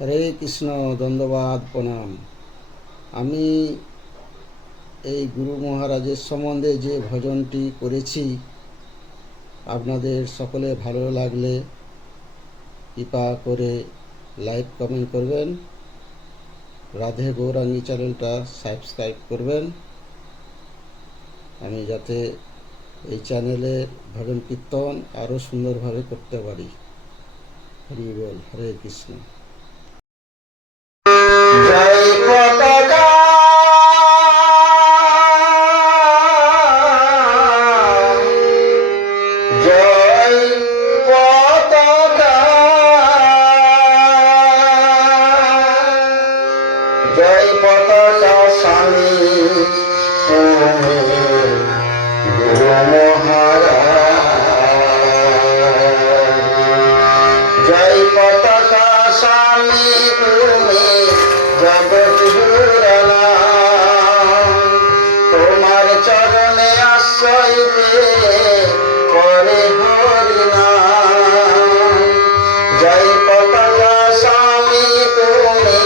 হরে কৃষ্ণ, দণ্ডবাদ প্রণাম। আমি এই গুরু মহারাজের সম্বন্ধে যে ভজনটি করেছি, আপনাদের সকলে ভালো লাগলে কৃপা করে লাইক কমেন্ট করবেন, রাধে গৌরাঙ্গী চ্যানেলটা সাবস্ক্রাইব করবেন, আমি যাতে এই চ্যানেলের ভজন কীর্তন আরও সুন্দরভাবে করতে পারি। হরি বল, হরে কৃষ্ণ। জয় পতাকা জয় পতাকা জয় পতাকা স্বামী তুমি গুরু মহারাজ। জয় পতাকা স্বামী তুমি জগৎ জুড়ালা, তোমার চরণে আশ্রয় পেয়ে করে হরিনাম। জয় পতাকা স্বামী তুমি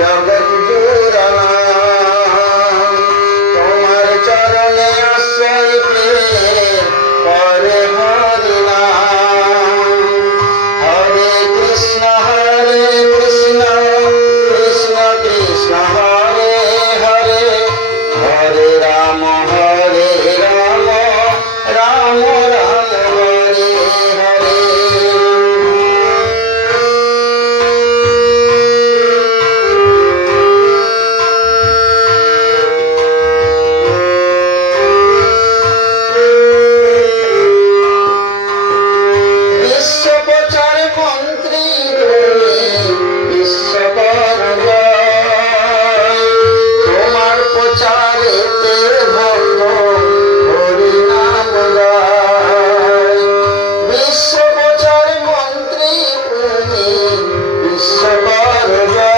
জগৎ জুড়ালা, তোমার চরণে আশ্রয় পেয়ে করে হরিনাম। হরে কৃষ্ণ কৃষ্ণ কৃষ্ণ হরে হরে, হরে রাম রাম রাম হরে হরে। বিশ্ব প্রচার মন্ত্রী তুমি বিশ্বকর্মা, তোমার প্রচারেতে ভক্ত হরি নাম গায়। বিশ্ব প্রচার মন্ত্রী তুমি বিশ্বকর্মা,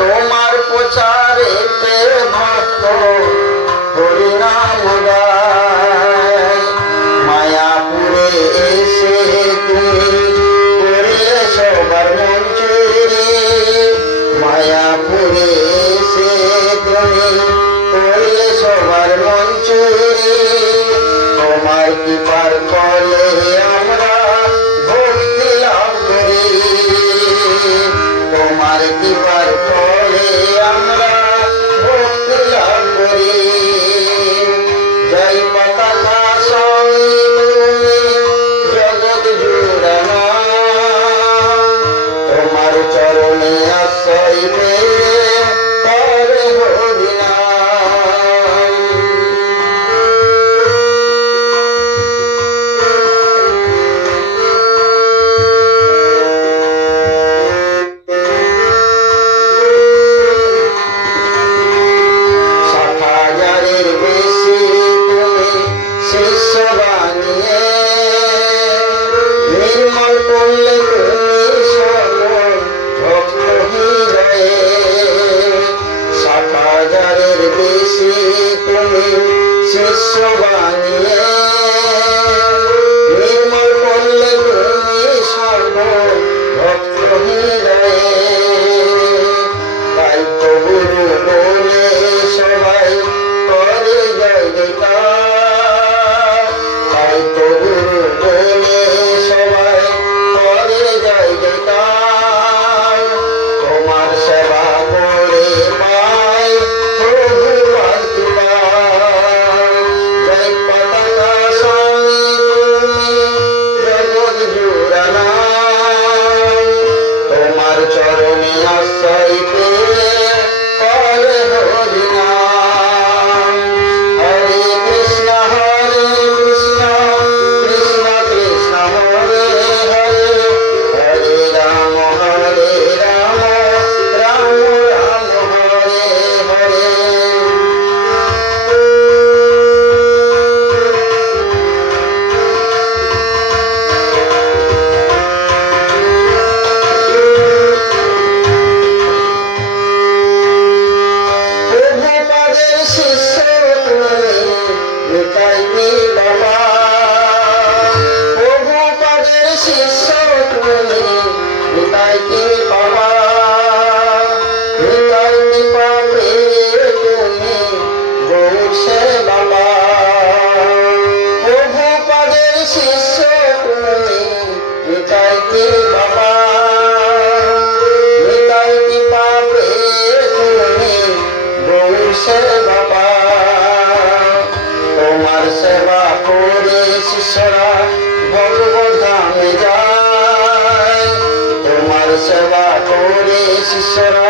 তোমার প্রচারেতে ভক্ত হরি নাম গায়। মায়াপুরে এসে তুমি করলে সবার মন চুরি, মায়াপুরে এসে তুমি করলে সবার মন চুরি। তোমার কৃপার ফলে আমরা ভক্তি লাভ করি, তোমার কৃপার ফলে আমরা ভক্তি লাভ করি। জয় পতাকা স্বামী তুমি জগৎ জুড়ালা, তোমার চরণে আশ্রয় পেয়ে করে হরিনাম। ষাট হাজারের বেশি তুমি শিষ্য বানিয়ে নির্মল করলে তুমি সকল ভক্ত হৃদয়ে। ষাট হাজারের বেশি তুমি শিষ্য বানিয়ে নির্মল করলে তুমি সকল ভক্ত হৃদয়ে। তাই তো গুরু বলে সবাই করে জয় জয়কার, তাই তো গুরু বলে সবাই করে জয় জয়কার। তোমার সেবা করে পাই প্রভুর কৃপা। জয় পতাকা স্বামী তুমি জগৎ জুড়ালা, তোমার চরণে আশ্রয় পেয়ে করে হরিনাম। হরে কৃষ্ণ কৃষ্ণ কৃষ্ণ হরে হরে, হরে রাম রাম রাম হরে হরে। নিতাই কি পাবা নিতাই কি পাবে তুমি গৌর সেবা পা প্রভুপাদের শিষ্য তুমি নিতাই কি পাবা নিতাই কি পাবে তুমি গৌর সেবা পা তোমার সেবা করে শিষ্যরা ভগবধামে যায় তোমার সেবা করে শিষ্যরা